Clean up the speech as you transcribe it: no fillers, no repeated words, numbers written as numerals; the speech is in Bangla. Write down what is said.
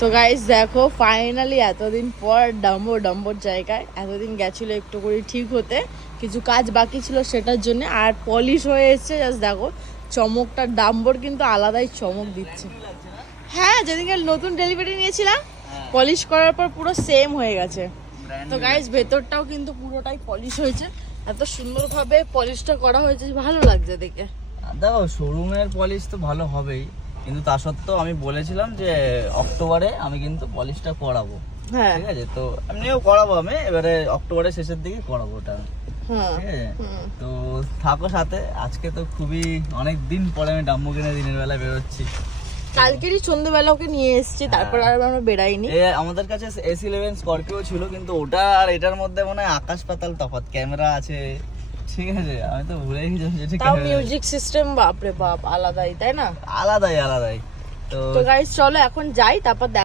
তো গাইস দেখো ফাইনালি এতদিন পর ডাম্বোর জায়গায়, এতদিন গেছিল একটু করে ঠিক হতে, কিছু কাজ বাকি ছিল সেটার জন্য, আর পলিশ হয়ে এসছে। জাস্ট দেখো চমকটা, ডাম্বোর কিন্তু আলাদাই চমক দিচ্ছে। হ্যাঁ, যেদিনকে নতুন ডেলিভারি নিয়েছিলাম পলিশ করার পর পুরো সেম হয়ে গেছে। তো গাইস ভেতরটাও কিন্তু পুরোটাই পলিশ হয়েছে, এত সুন্দরভাবে পলিশটা করা হয়েছে, ভালো লাগছে দেখে। দেখো শোরুমের পলিশ তো ভালো হবেই, কিন্তু তা সত্ত্বেও আমি বলেছিলাম যে অক্টোবরে আমি কিন্তু পলিশটা করাবো। হ্যাঁ ঠিক আছে, তো এমনিও করাবো আমি, এবারে অক্টোবরের শেষের দিকে করাবো ওটা। হ্যাঁ ঠিক আছে, তো থাকো সাথে। আজকে তো খুবই অনেক দিন পরে আমি ডাম্বু কিনে দিনের বেলা বেরোচ্ছি। কালকেরই সন্ধ্যেবেলা ওকে নিয়ে এসেছি, তারপর আর আমরা বেরাইনি। আমাদের কাছে S11 স্করপিও ছিল, কিন্তু ওটা আর এটার মধ্যে মনে হয় আকাশ পাতাল তফাৎ। ক্যামেরা আছে, ঠিক আছে, আমি তো ভুলেই গেছি যে তাও মিউজিক সিস্টেম বাপরে বাপ আলাদাই, তাই না? আলাদাই। তো তো গাইস চলো এখন যাই, তারপর